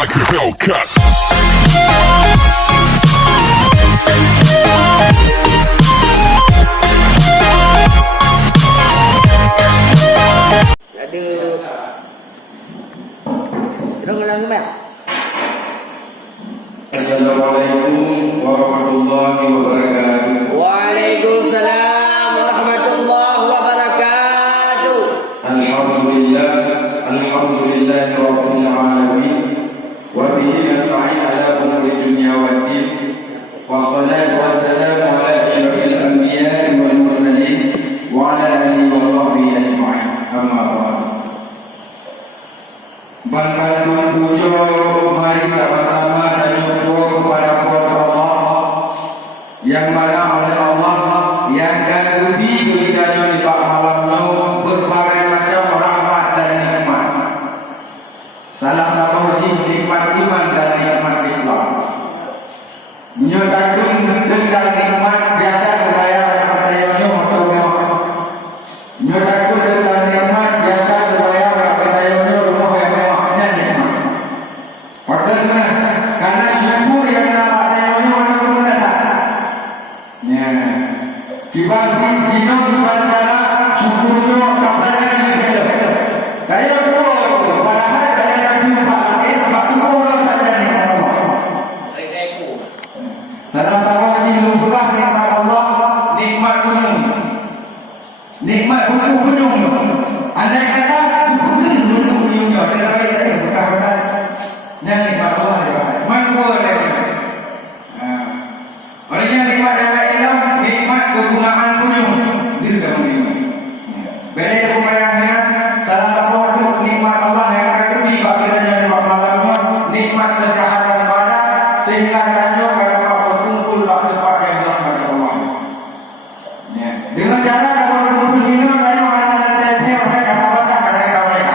like a Hellcat. Ada ulang Mat. Assalamualaikum warahmatullahi wabarakatuh. Waalaikumsalam warahmatullahi wabarakatuh. Alhamdulillah, alhamdulillah rabbil alamin. Wa bihi nasta'in ala umuri dunya waddin. Wa salatu wassalamu ala asyrafil anbiya'i wal mursalin wa ala alihi wa sahbihi ajma'in. Amma ba'd. Bantu pujo mari sama-sama dan syukur kepada Allah yang mana oleh Allah yang ganti kita di malam mau berbagai macam rahmat dan nikmat. Salah satu nikmat iman dan nikmat Islam. Menyatakan tentang nikmat biasa supaya kata yang atau menyatakan tentang nikmat biasa supaya kata yang rumah yang mewahnya nikmat. Pertama, karena syukur yang nampak yang mana datang. Ya, dibanding dino dibandara syukurnya kapalnya juga. Saya pun padahal ada yang jumpa lagi, waktu orang tak jadi Allah. Salah satu di lumpurlah nikmat Allah, nikmat gunung, nikmat gunung. Andai kata gunungnya, ada bukan yang nikmat Allah ya. Mana boleh? Orangnya nikmat yang nikmat kegunaan gunung dia tak menerima. Beda kebayangnya salah satu waktu nikmat Allah yang kedua bagi raja nikmat malamnya nikmat kesehatan badan sehingga raja kalau berkumpul waktu pada yang bagi Allah. Ya. Dengan cara kalau berkumpul ini raja mana ada mereka kata ada mereka.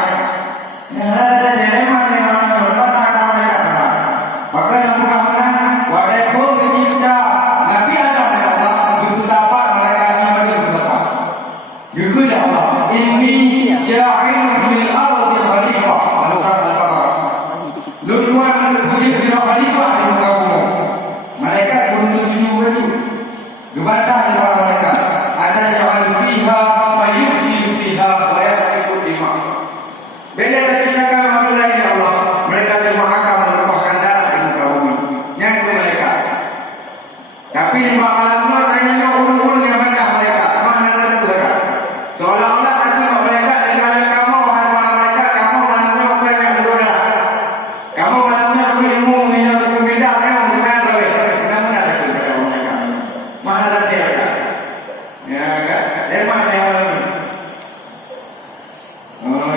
Ya ada jerman yang berkata ada mereka. Maka yang bukan walaupun kita Nabi Adam ya Allah bersafar mereka ini bersafar. Juga ya Allah ini ja'il fil ardi khalifah al-Qur'an. Luar puji sira khalifah di muka bumi. Mereka untuk juga itu. Kepada mereka ada ja'al fiha fayuhyi fiha wa yasfiku dima. Beda lagi dengan makhluk ya Allah. Mereka cuma akan menumpahkan darah di muka bumi. Yang mereka. Tapi di malam tanya orang-orang yang banyak mereka. Mana ada mereka? Seolah-olah nanti mereka dengan kamu wahai mereka kamu menanya mereka yang berdoa. Kamu menanya ilmu minyak pemindah yang bukan terus. Kita mana ada mereka? Mana ada mereka? Ya kan? Demak yang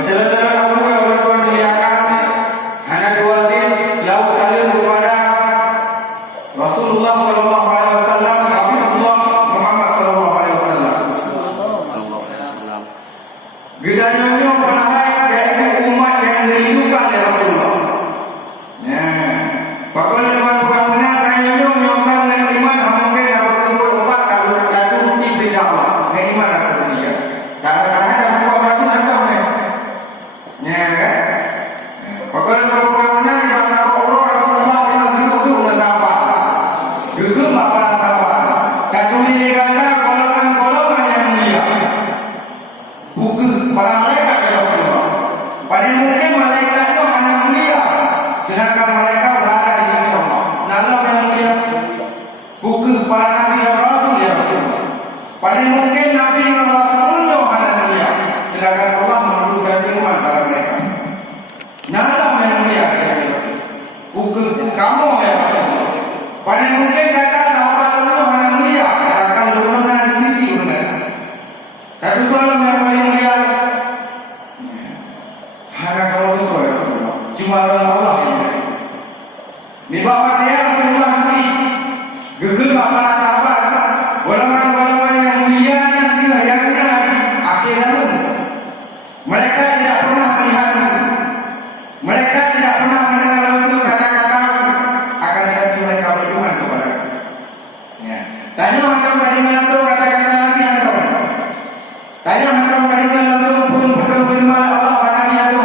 jalan-jalan kamu yang berdoa dilihatkan hanya dua tim selalu saling kepada Rasulullah sallallahu alaihi wasallam, Habibullah Muhammad sallallahu alaihi wasallam. Gedanya penahai yaitu umat yang dirindukan oleh Rasulullah. Ya. Pakai dengan pengamunan kayaknya menyokong dengan iman mungkin dapat kumpul umat kalau bukti beda Allah. Dengan iman dapat dia. Kadang-kadang ada buat batu ada kan? Ya kan? Pakai dengan pengamunan kalau Allah Rasulullah pernah duduk dan sahabat. Juga apa sahabat. Kaduli kata golongan yang mulia. Bukan para malaikat ya Rasulullah. Pada mungkin malaikat itu hanya mulia, sedangkan mereka berada di sisi Allah. Nalar yang mulia. Bukan para nabi dan rasul ya Rasulullah. Pada mungkin nabi dan rasul itu hanya mulia, sedangkan Allah menurunkan firman pada mereka. Nalar yang mulia ya Rasulullah. Bukan kamu ya Rasulullah. Pada mungkin kata sahabat Allah hanya mulia, sedangkan golongan di sisi benar. Satu soalan yang paling mulia hanya kalau besar ya Rasulullah. Cuma Allah yang baik. Di bawah dia Rasulullah sendiri gegel para sahabat golongan-golongan yang mulia yang akhirnya mereka tidak pernah melihat mereka tidak pernah mendengar Rasul kata-kata akan tetapi mereka beriman kepada ya. Tanya macam tadi mengatur kata-kata Nabi atau tanya macam tadi mengatur pun firman Allah pada Nabi atau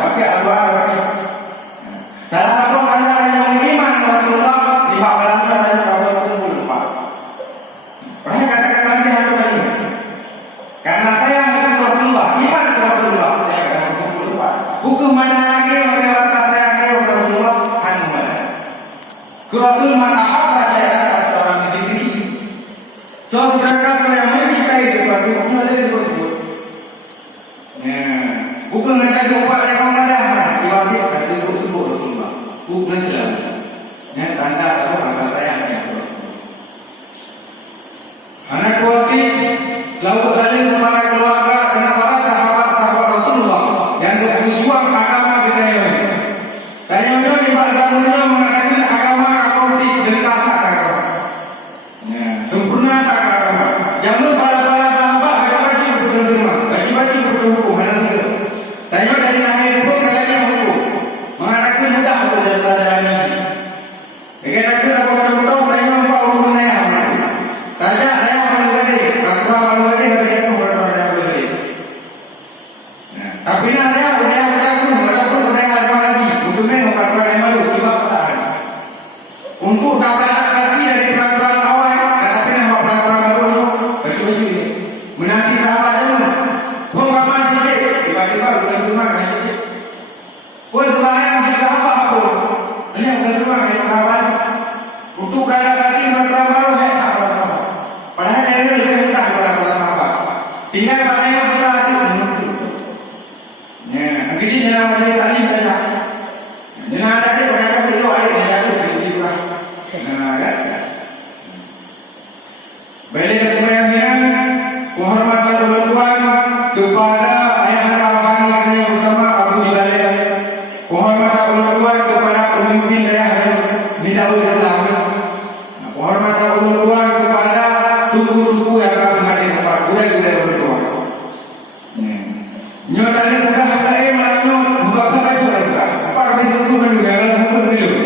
tapi Allah salah satu Balik kebayangan penghormatan tuan kepada ayah anda abang yang bersama Abu Jalil. Penghormatan tuan kepada pemimpin daerah di Daud Islam. Penghormatan tuan kepada tuku-tuku yang akan menghadiri kepada gula-gula tuan. Nyotan ini bukan apa yang malamnya buka apa itu juga. Apa kata tuku kan juga kalau buka dulu.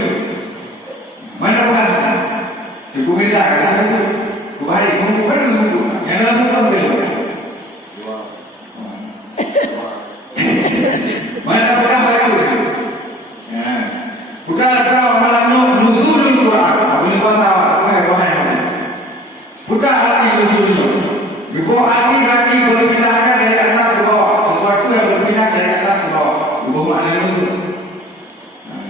Mana bukan? Cukup beda kan? Kembali, bukan dulu. Yang dalam buka dulu. Mana bukan apa itu? Bukan apa malamnya nuzulul Quran. Boleh buat tahu apa yang bukan arti nuzulnya. Bukan arti berpindahkan dari atas ke bawah. Sesuatu yang berpindah dari atas ke bawah. Bukan maknanya nuzul.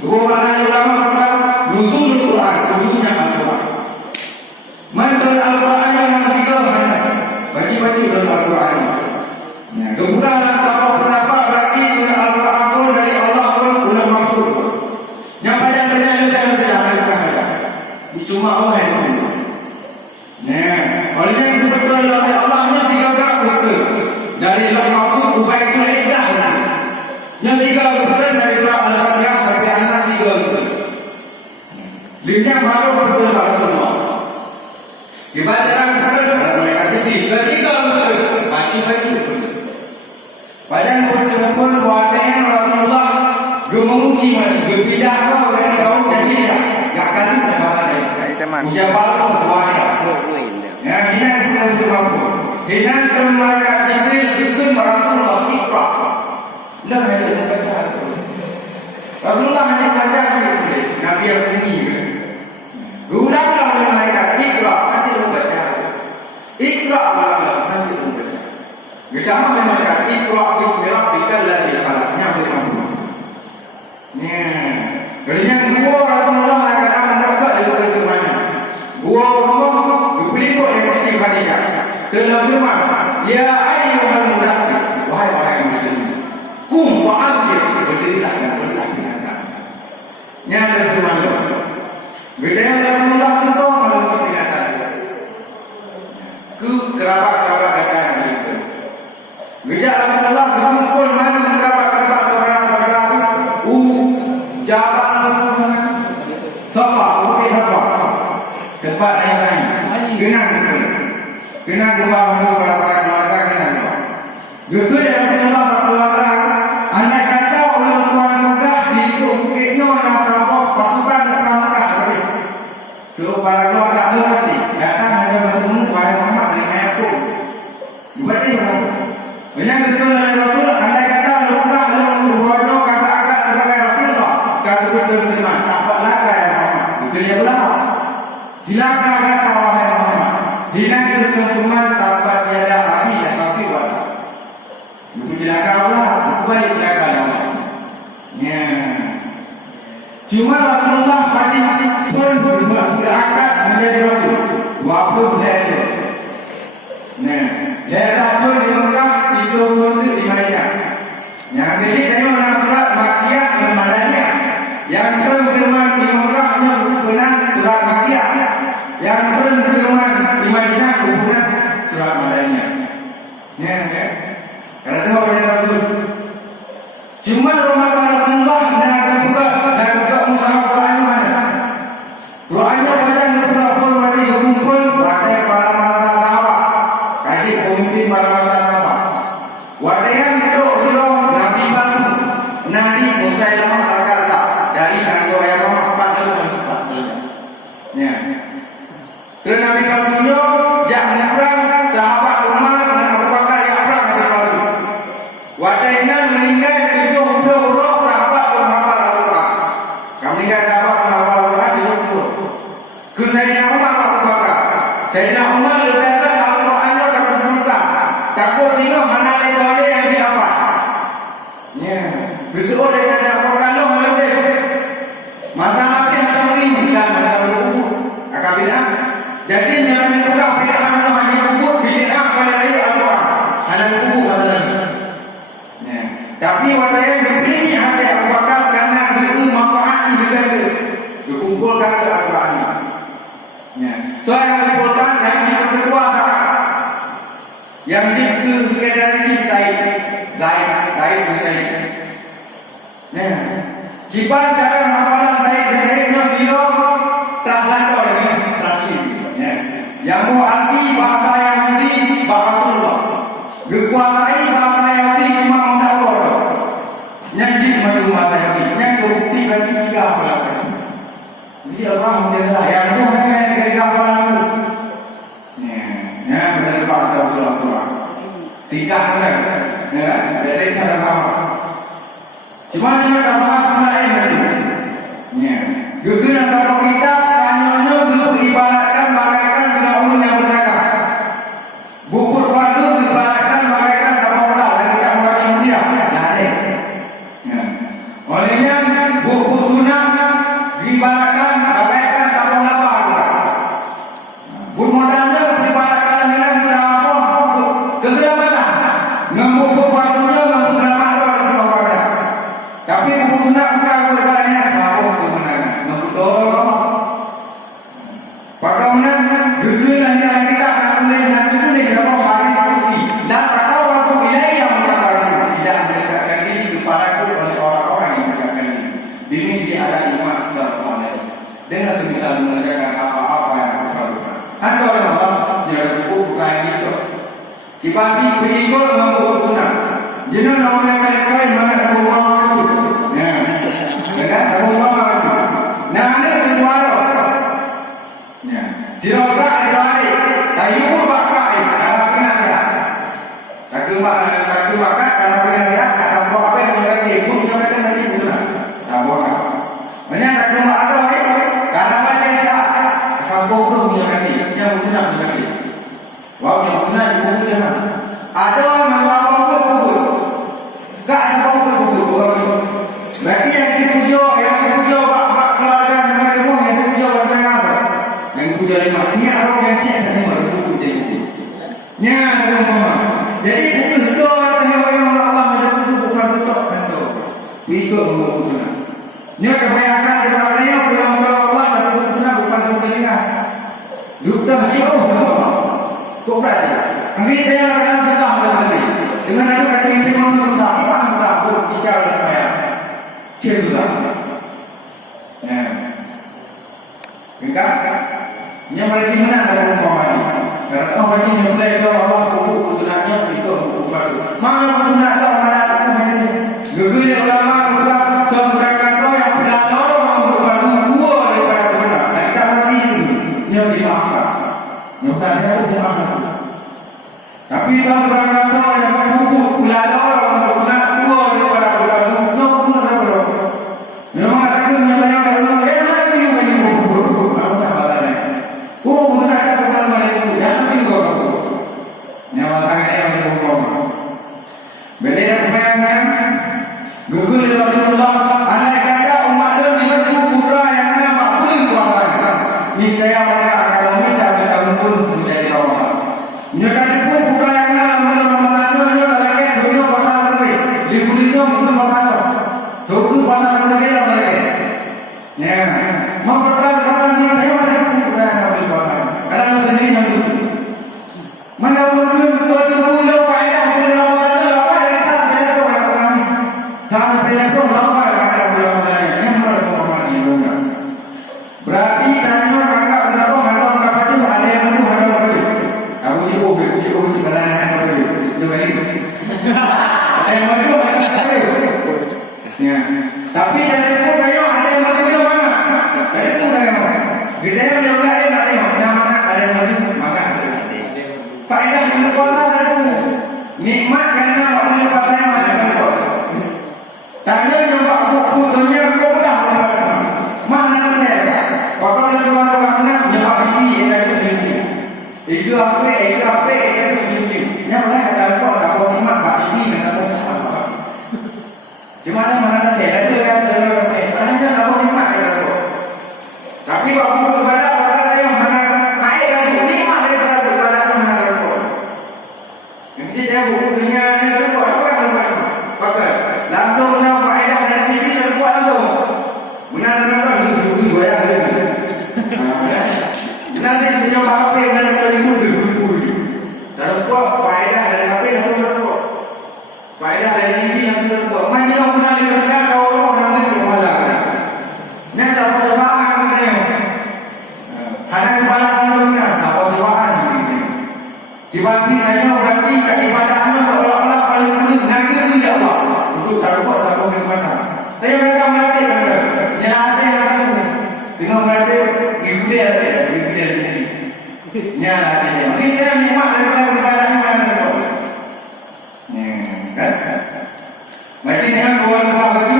Bukan maknanya ulama tentang nuzulul Quran. Nuzulnya Al-Quran. Mantul Al-Quran yang tiga mana? Baca-baca dalam Al-Quran. Kemudian apa pendapat berarti Al-Quran pun dari Allah pun ulang maksud. Yang banyak cuma Allah yang tahu. Olehnya itu betul oleh Allahnya tiga gerak betul. Dari Allah maksud bukan itu idah. Yang tiga betul dari surah Al-Fatihah sampai An-Nas tiga betul. Linknya baru betul pada semua. Dibacakan betul pada mereka jadi ketiga betul. Baca-baca betul. Badan pun buatnya Rasulullah gemuji mana berpindah apa dari kaum jadi tak akan dapat ada. Ujabal pun buatnya. Ya kita sudah mampu. Kita mereka Jibril itu Rasulullah Iqra. Lah hanya membaca. Rasulullah hanya baca Nabi yang bunyi. Ulanglah oleh malaikat Iqra hanya membaca. Iqra hanya membaca. Kita memang Iqra bismi rabbikal ladzi khalaqnya bermampu. Kerana dua Rasulullah mengatakan mendapat daripada firman-Nya. Dua orang berikut dari sisi Khadijah. Dalam firman, ya ayyuhal mudaththir, wahai orang yang muslim, qum fa'anzir, berdirilah dan berilah. Yang dalam firman Allah. Gedang Rasulullah itu melalui peringatan ke kerabat-kerabat yang itu. Gejak Rasulullah berkumpul mana kerabat-kerabat saudara-saudara itu. Jalan Safa, Bukit Safa. Tempat yang lain. Kenang ke bawah para keluarga kenang. Betul yang Rasulullah berkeluarga. Anda kata oleh tuan Mekah di bukitnya orang Safa pasukan orang Mekah. Suruh para keluarga itu mati. Datang ada bertemu pada Muhammad dengan Yaakob. Buat ini. Banyak betul dari Rasul. Anda kata Mekah dalam keluarga kata agak sebagai Rasulullah. Kata betul firman. Tak buatlah kaya Muhammad. Bukannya belah. Silaka kata wahai Muhammad. Hilang firman tanpa tiada api dan api buat. Buku silaka Allah. Buku balik silaka Allah. Cuma Rasulullah pada pun berangkat menjadi Rasul. 20 hari. Daerah pun di Mekah, itu pun di Madinah. Yang jadi tengok dalam surat Makkiyah dan Madaniyah. Yang pun firman di Mekah hanya benar surat Makkiyah. Yang pun firman di Madinah benar surat Madaniyah. Karena itu banyak Rasul. Cuma rumah Rasulullah dan juga mushaf Quran mana? Qurannya banyak berapa kali kumpul pada para sahabat. Kaji pemimpin para sahabat. Wadayan itu silo Nabi baru Nabi Musailamah al-Kadzdzab dari tanggung yang empat Terus Nabi barunya jangan perang sahabat Umar dan Abu Bakar yang perang Nabi baru. Wadayan meninggal 70 orang sahabat menghafal Al-Quran. Kami meninggal sahabat menghafal Al-Quran 70. Ke Sayyidina Umar Abu Bakar. Sayyidina Umar lebih Al-Quran takut buta. Takut sehingga mana boleh yang didapat. Besok dia kata apa kalau lebih. Masalah yang tahu dan mana berlaku. Akabilah. Jadi jangan dibuka bid'ah hanya kubur bid'ah pada lain Al-Quran. Hanya kubur pada lain. Tapi wadaya diberi hati Abu Bakar karena itu manfaat dikumpulkan ke Al-Quran. So yang dikumpulkan dan yang kedua Zaid bin Said. Ya. Kipan cara hafalan Zaid bin Said itu zero translator ini translate. Ya. Yang mau arti bahasa Yahudi bahasa Allah. Kekuasai bahasa Yahudi cuma undang Allah. Yang cuma bahasa Yahudi. Yang terbukti bagi tiga hafalan. Jadi orang menjadilah yang itu hanya tiga hafalan itu. Ya, benar bahasa Allah. Singkat benar. Ya, jadi ada apa? Cuma dia ada apa lain itu. Ya. Juga dalam kitab kanonnya dulu ibaratkan bagaikan segala ulun yang berdagang. Buku fardu ibaratkan bagaikan sama modal lagi tak modal yang dia. Lain. Ya. Olehnya buku sunnah ibaratkan bagaikan sama lapar. Buku modalnya ibaratkan dengan sudah apa? Keselamatan. Buku fardunya tapi buku sunnah bukan ibaratnya tahu di mana. Betul. Bagaimana dunia yang kita akan melihat itu ni berapa hari kursi dan tahu waktu wilayah yang berkata tidak mendekatkan diri kepadaku oleh orang-orang yang mendekatkan diri. Di sini ada iman sudah kemarin dengan semisal mengerjakan apa-apa yang diperlukan. Anda oleh Allah dia buku bukan itu. Kibati pengikut buku sunnah. Jangan oleh kain-kain mana ada buku Diroga hari, tayu bakai, kalau penasihat. Tayu bakai, kalau penasihat, kata bawa apa yang mereka ikut, mereka nanti bukan. Tak bawa. Mana tayu bakai, karena banyak yang sambung belum yang nanti, yang bukan nanti. Wow, yang bukan ibu jangan. Ada orang yang bawa buku, tak ada buku. Berarti yang dipuja, bak keluarga yang mereka yang dipuja orang apa? Yang puja lima ini orang yang siap dan lima buku jadi nya teman-teman. Jadi itu orang yang Allah menjadi bukan betul kan tu. Itu buku sunnah. Nya kebanyakan daripadanya pulang Allah dan buku sunnah bukan kebenaran. Duta jauh kok berarti. Angin saya akan kita berarti. Dengan ada kata ini memang tak bicara saya. Cerita. Ya. Enggak. Yang paling mana ada umpamanya. Karena orang ini nyembelih itu Allah buku sunatnya itu buku fardu. Mana sunat itu mana aku ini. Gegeri ulama kita sampaikan tahu yang benar orang buku fardu dua daripada benar. Kita berarti yang dimaafkan. Yang tadi itu dimaafkan. Tapi sampaikan tahu yang buku ulama orang buku sunat dua daripada benar. Memang ada yang menyebutkan lagi yang buku. Oh, bukan ada bukan mana itu. Yang itu kok. Nyawa tangannya yang berhubung. Beda kebanyakan. Gugur Rasulullah. Anak kata umat itu dibentuk putra yang nampak pun kuasa. Niscaya mereka akan meminta sekalipun menjadi orang. Nyata itu putra yang nampak Ramadan itu lagi dunia pasal lebih. Di dunia pun pasal. Tuku pasal lebih lagi. Ya, mempertahankan diri saya kerana sendiri yang itu. Mana mungkin betul-betul faedah dari Ramadan itu apa yang kita belajar oleh kami. Kami belajar apa pada bulan Ramadan yang Ramadan ini. Berarti kami menganggap berapa malam dapat itu ada yang itu ada lagi. Aku cukup di mana ada lagi. Itu balik. Yang itu ada. Ya. Tapi dari itu kayu ada yang lagi itu mana? Dari itu kayu. Kita yang lain ada yang ada yang lagi maka ada. Faedah yang berkuasa ada itu. Nikmat karena orang yang pada yang ada itu. Tanya yang pak buku dunia kau dah mana ada? Kalau yang luar mana jawab ini ada itu. Itu apa? Itu. Yang mana ada kau ada kau nikmat pak ini ada apa? Cuma mana ada itu kan ada. Hanya ada nikmat ada kau. Tapi waktu kepada orang Nyala dia. Ini dia nikmat daripada beribadah yang mana tu? Kan? Mesti dengan buat baju.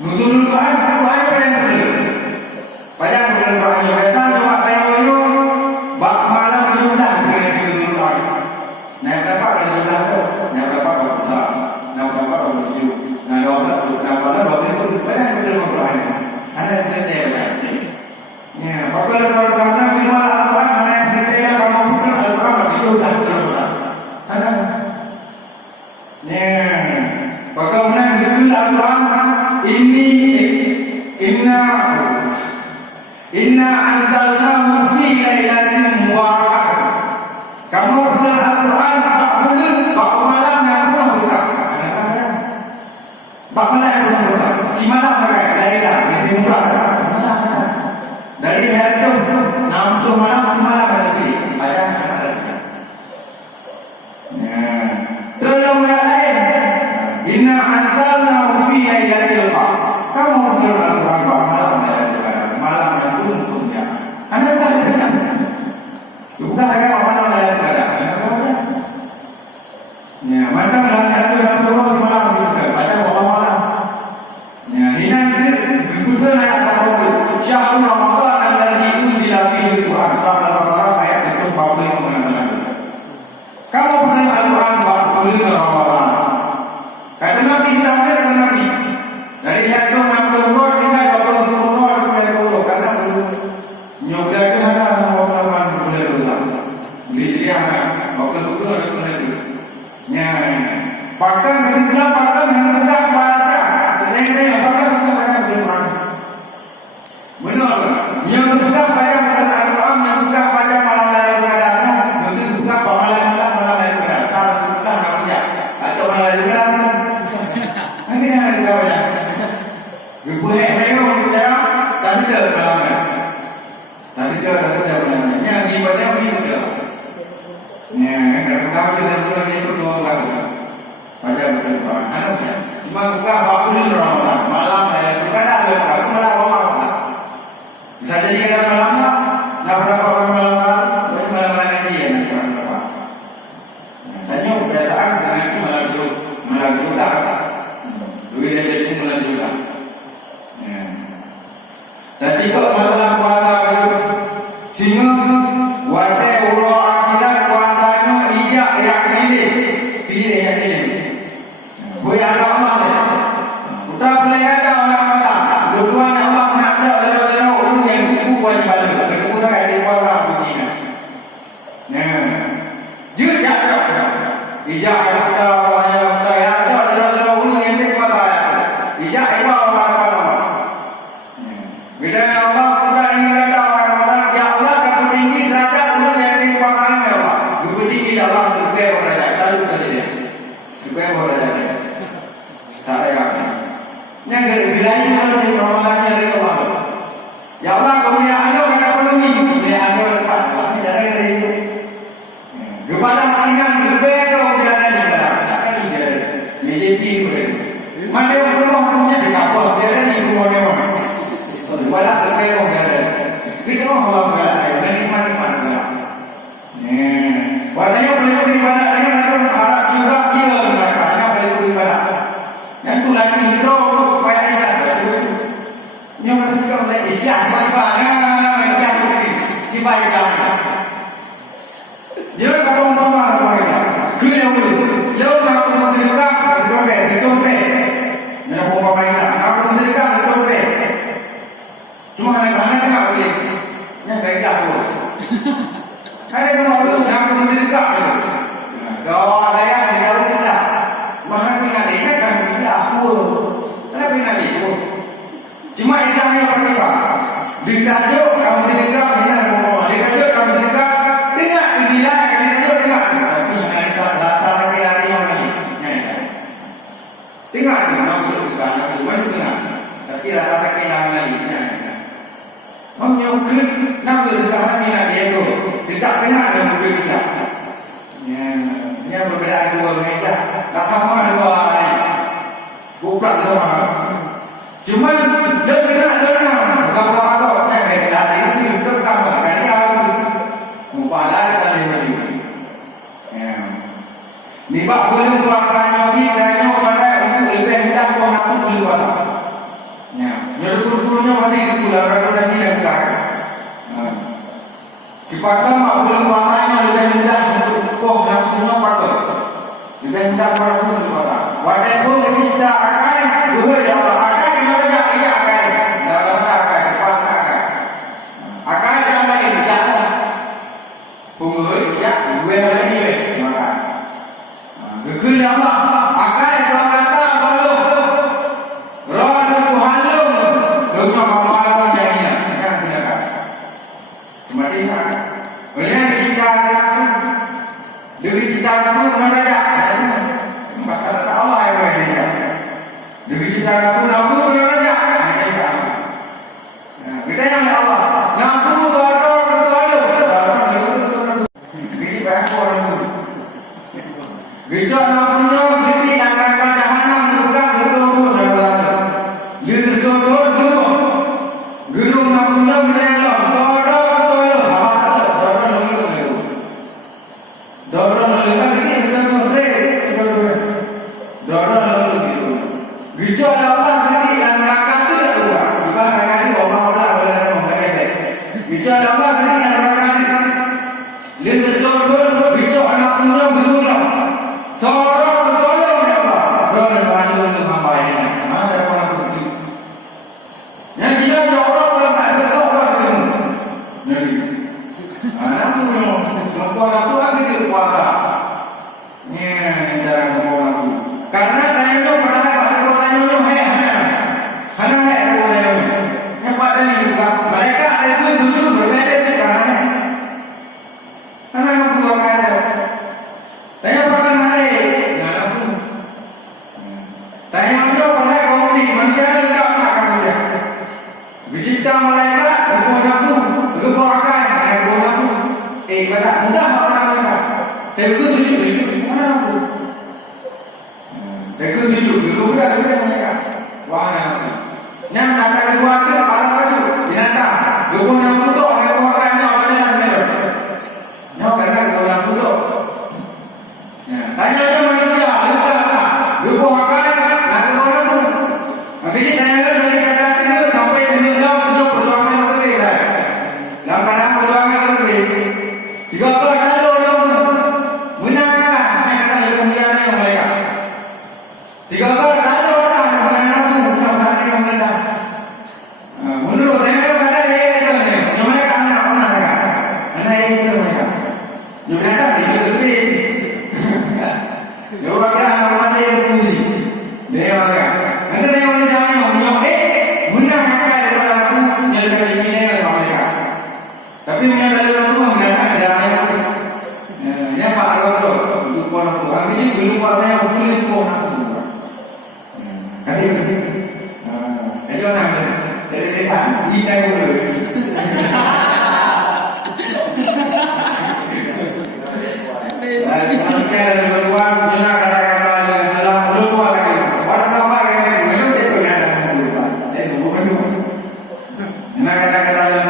Nuzul Quran apa yang betul? Banyak betul Quran. Betul cuma saya baru bak malam sudah dengan nuzul Quran. Nak dapat sudah tu. Nak dapat besar. Nak dapat baju. Nak dapat betul. Banyak betul Quran. Ada betul dia. Ya, apabila kalau firman Al-Quran mana yang detail kamu bukan Al-Quran itu sudah betul. Ada. Ya, bagaimana betul Al-Quran inna anzalnahu fi lailatin mubarakah. Kamu betul Al-Quran tak boleh bak malam yang belum buka. Bak malam yang belum buka. Si malam pakai Lailah itu murah. Dari hari itu, nampak malam lagi. Ayah lagi. Terus yang lain, inna anzalnahu fi lailatul qadar. Kamu betul Al-Quran malam yang belum punya. Anda tak dengar. Bukan hanya malam yang ada. Ya, macam dalam dalam turun malam juga. Baca malam. Ya, ini betul ayat tahu. Syahrul Ramadan alladzi unzila fihi al-Qur'an. Surah ayat 40 mengatakan. Kamu pernah Al-Quran bulan Ramadan. Kata Nabi kita ada Nabi. Dari ayat 60 hingga 20 karena belum nyoba ke mana orang boleh berulang. Beli dia ada 20 ada boleh tu. Nya. Bahkan sebelah bahkan yang tidak baca. Ini apakah kita baca Al-Quran? Benar. Yang buka baca Al-Quran, yang buka baca malam lain berada, mesti buka malam lain berada. Kalau buka namanya, baca malam lain berada. Akhirnya ada baca. Ibu mereka berbicara, tadi dah malam. Tadi dah malam. Yang dibaca ini sudah. Kalau kamu kita pulang itu dua lagu. Baca Al-Quran. Cuma buka bulan Ramadan, malam lain berada. Aku malam Ramadan. Bisa jadi kita malam nak berapa malam boleh malam lagi ya nak berapa. Tanya kebiasaan dengan itu malam juga. Duit dia jadi malam juga. Dan jika masalah puasa itu sehingga wate ulo akhirat puasanya ijak yang pilih yang ini. Boleh ada amal. Kita boleh ada amal. Dua-dua Allah nak ada kewajiban kedua ada puasa pujian. Juga ijak kita wajib ya ada urus yang puasa. Ijak itu apa? Bila Allah kita ingin ada Ramadan, ya Allah akan tinggi derajat urus yang puasa ya Allah. Lebih tinggi dalam supaya derajat lalu tadi. Supaya derajat. Tak ada. Yang gerai mana di Ramadan dari Allah. Ya Allah kemuliaan kata penuhi kemuliaan lepas ini dari itu kepada mainan berbeda jalan di dalam takkan dia menjadi mana yang belum punya di kapal dia di rumah dia kepada berbeda jalan kita Allah berada di mana pada yang boleh beribadah yang ada harap juga jiwa mereka yang boleh beribadah yang tu lagi hidup supaya ingat yang kita boleh ikhlas bagaimana dibaikkan. Jadi kalau umpama apa kerja lewat nak mengerjakan berdoa berdoa, nak umpama ini nak mengerjakan berdoa. Cuma anak-anak tak boleh, yang baik tak boleh. Ada yang mahu nak mengerjakan, doa daya jauh sudah. Mana tinggal dia kan tidak aku, kenapa tinggal itu? Cuma idamnya bagaimana? Dikajuk kamu dikak ini ada ngomong. Dikajuk kamu dikak tidak tidak dikajuk tidak. Tapi mereka datang lagi hari ini. Tinggal di mana bukan itu mana tinggal. Tapi datang lagi hari ini. Menyukai nak bersebahan ni dia tu. Tidak kena dengan berbeda. Yang berbeda dua beda. Tak sama dua hari. Bukan sama. Cuma dia kena dengar. Kalau ada orang yang berada itu kamu kan dia mati pula kalau dah tidak bukan. Dipaksa belum pamannya lebih mudah untuk kau dan semua pakai. Lebih mudah para pun dipaksa. Walaupun kita akan dua yang akan kita tidak ia akan. Dalam akan dipaksa akan. Akan sama ini jangan. Punggur ya dua lagi maka. Kekal Allah akan kalau kata baru. Roh Tuhan lu dunia malam jadinya kan benar. Mari oleh kita demi kita itu mendadak. Maka Allah yang berani. Demi kita itu nafsu mendadak. Kita yang Allah nafsu baru selalu. Ini banyak orang. Kita nafsunya berarti neraka jahanam bukan betul-betul dalam. Dia terjodor dulu. Guru nafsunya berani. Nak kata-kata